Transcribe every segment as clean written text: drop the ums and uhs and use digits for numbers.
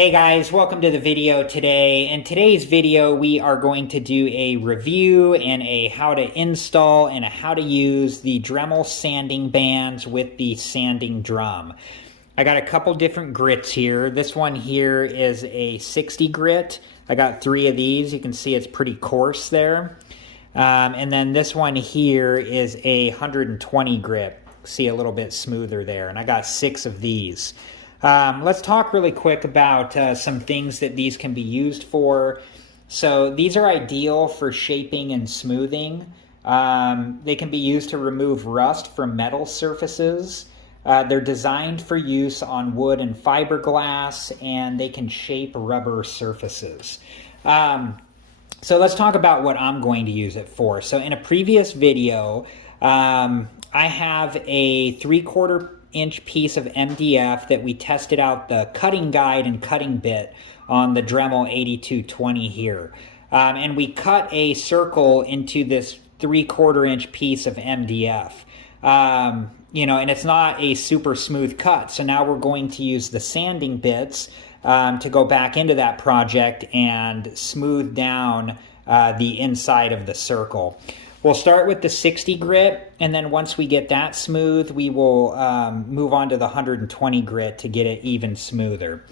Hey guys, welcome to the video today. In today's video, we are going to do a review and a how to install and a how to use the Dremel sanding bands with the sanding drum. I got a couple different grits here. This one here is a 60 grit. I got 3 of these. You can see it's pretty coarse there. And then this one here is a 120 grit. See a little bit smoother there. And I got 6 of these. Let's talk really quick about some things that these can be used for. So these are ideal for shaping and smoothing. They can be used to remove rust from metal surfaces. They're designed for use on wood and fiberglass, and they can shape rubber surfaces. So let's talk about what I'm going to use it for. So in a previous video, I have a 3/4 inch piece of MDF that we tested out the cutting guide and cutting bit on the Dremel 8220 here. And we cut a circle into this 3/4 inch piece of MDF. And it's not a super smooth cut. So now we're going to use the sanding bits to go back into that project and smooth down the inside of the circle. We'll start with the 60 grit, and then once we get that smooth, we will move on to the 120 grit to get it even smoother.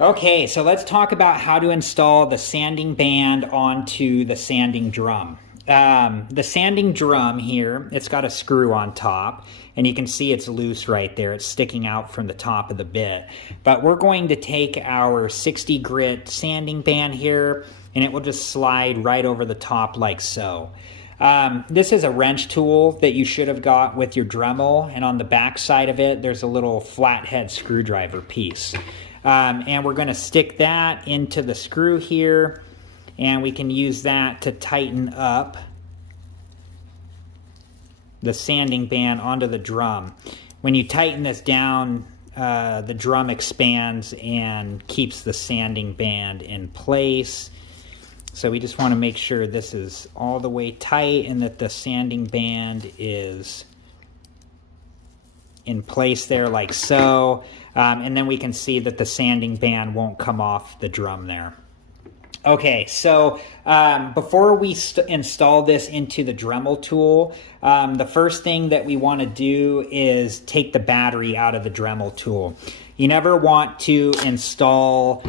Okay, so let's talk about how to install the sanding band onto the sanding drum. The sanding drum here, it's got a screw on top, and you can see it's loose right there. It's sticking out from the top of the bit. But we're going to take our 60 grit sanding band here, and it will just slide right over the top like so. This is a wrench tool that you should have got with your Dremel, and on the back side of it, there's a little flathead screwdriver piece. And we're going to stick that into the screw here, and we can use that to tighten up the sanding band onto the drum. When you tighten this down, the drum expands and keeps the sanding band in place. So we just want to make sure this is all the way tight and that the sanding band is in place there like so. And then we can see that the sanding band won't come off the drum there. Okay, so before we install this into the Dremel tool, the first thing that we want to do is take the battery out of the Dremel tool. You never want to install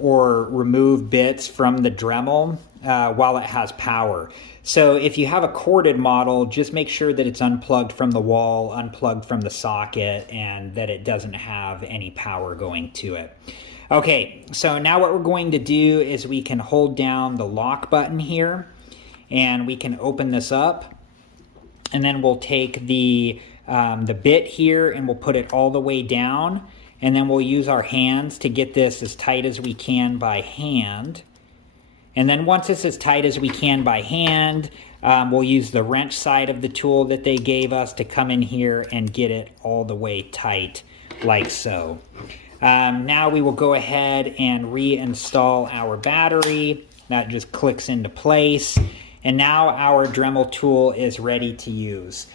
or remove bits from the Dremel while it has power. So if you have a corded model, just make sure that it's unplugged from the wall, unplugged from the socket, and that it doesn't have any power going to it. Okay, so now what we're going to do is we can hold down the lock button here, and we can open this up, and then we'll take the bit here and we'll put it all the way down, and then we'll use our hands to get this as tight as we can by hand. And then once it's as tight as we can by hand, we'll use the wrench side of the tool that they gave us to come in here and get it all the way tight like so. Now we will go ahead and reinstall our battery. That just clicks into place. And now our Dremel tool is ready to use.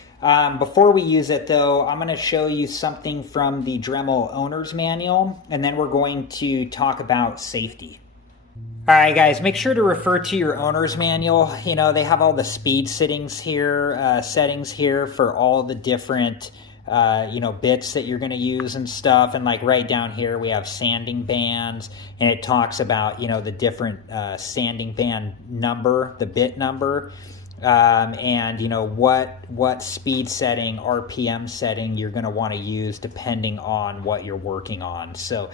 Before we use it though, I'm going to show you something from the Dremel owner's manual, and then we're going to talk about safety. Alright guys, make sure to refer to your owner's manual. You know, they have all the speed settings here for all the different bits that you're going to use and stuff. And like right down here we have sanding bands, and it talks about the different sanding band number, the bit number, and what speed setting, RPM setting you're going to want to use depending on what you're working on. So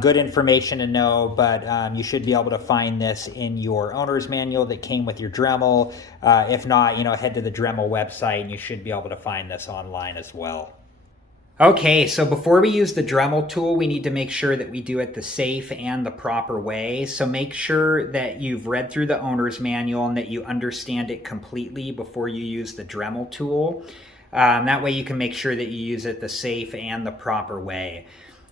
good information to know, but you should be able to find this in your owner's manual that came with your Dremel. If not, head to the Dremel website and you should be able to find this online as well. Okay, so before we use the Dremel tool, we need to make sure that we do it the safe and the proper way. So make sure that you've read through the owner's manual and that you understand it completely before you use the Dremel tool. That way you can make sure that you use it the safe and the proper way.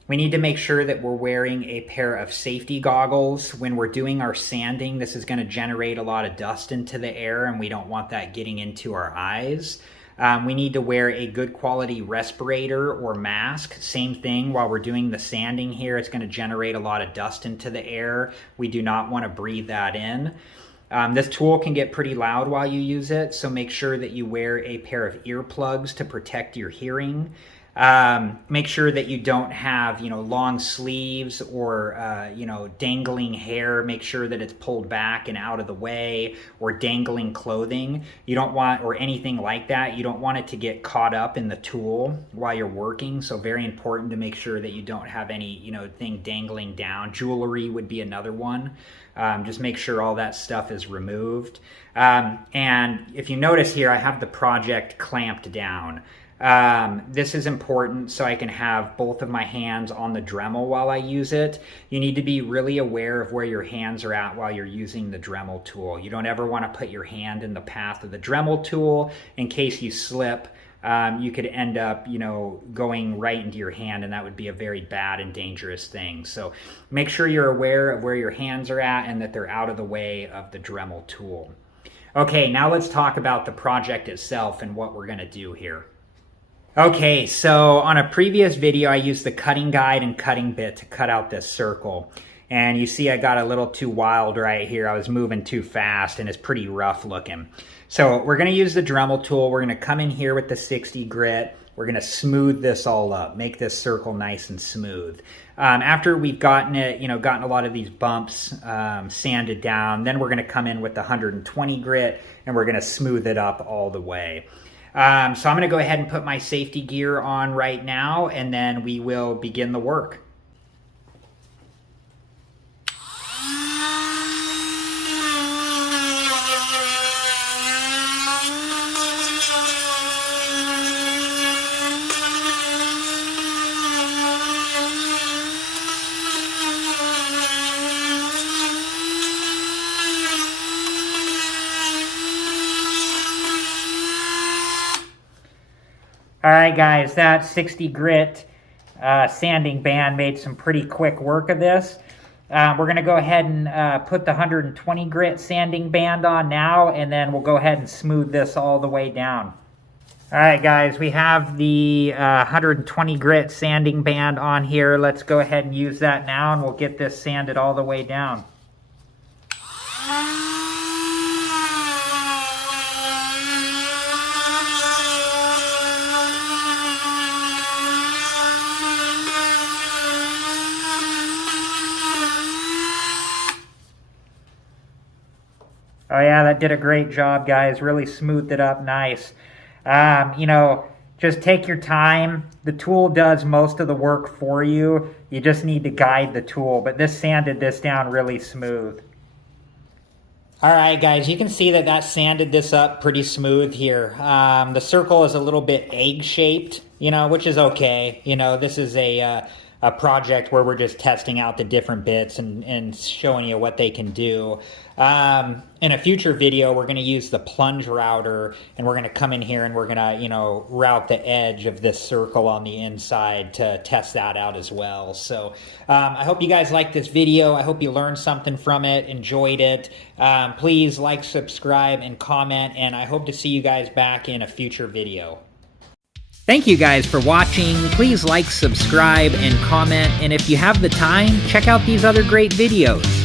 We need to make sure that we're wearing a pair of safety goggles when we're doing our sanding. This is going to generate a lot of dust into the air, and we don't want that getting into our eyes. We need to wear a good quality respirator or mask. Same thing while we're doing the sanding here. It's going to generate a lot of dust into the air. We do not want to breathe that in. This tool can get pretty loud while you use it, so make sure that you wear a pair of earplugs to protect your hearing. Make sure that you don't have, long sleeves or, dangling hair. Make sure that it's pulled back and out of the way, or dangling clothing. You don't want, or anything like that. You don't want it to get caught up in the tool while you're working. So very important to make sure that you don't have any, thing dangling down. Jewelry would be another one. Just make sure all that stuff is removed. And if you notice here, I have the project clamped down. This is important so I can have both of my hands on the Dremel while I use it. You need to be really aware of where your hands are at while you're using the Dremel tool. You don't ever want to put your hand in the path of the Dremel tool in case you slip. You could end up, going right into your hand, and that would be a very bad and dangerous thing. So make sure you're aware of where your hands are at and that they're out of the way of the Dremel tool. Okay, now let's talk about the project itself and what we're going to do here. Okay, so on a previous video, I used the cutting guide and cutting bit to cut out this circle. And you see I got a little too wild right here. I was moving too fast and it's pretty rough looking. So we're gonna use the Dremel tool. We're gonna come in here with the 60 grit. We're gonna smooth this all up, make this circle nice and smooth. After we've gotten it, gotten a lot of these bumps sanded down, then we're gonna come in with the 120 grit and we're gonna smooth it up all the way. So I'm going to go ahead and put my safety gear on right now, and then we will begin the work. All right, guys, that 60 grit sanding band made some pretty quick work of this. We're going to go ahead and put the 120 grit sanding band on now, and then we'll go ahead and smooth this all the way down. All right, guys, we have the 120 grit sanding band on here. Let's go ahead and use that now, and we'll get this sanded all the way down. Oh yeah, that did a great job, guys. Really smoothed it up nice. Just take your time. The tool does most of the work for you. You just need to guide the tool, but this sanded this down really smooth. All right, guys, you can see that sanded this up pretty smooth here. The circle is a little bit egg-shaped, which is okay. This is a project where we're just testing out the different bits and showing you what they can do. In a future video, we're going to use the plunge router, and we're going to come in here and we're going to, route the edge of this circle on the inside to test that out as well. So I hope you guys liked this video. I hope you learned something from it, enjoyed it. Please like, subscribe, and comment, and I hope to see you guys back in a future video. Thank you guys for watching. Please like, subscribe, and comment, and if you have the time, check out these other great videos.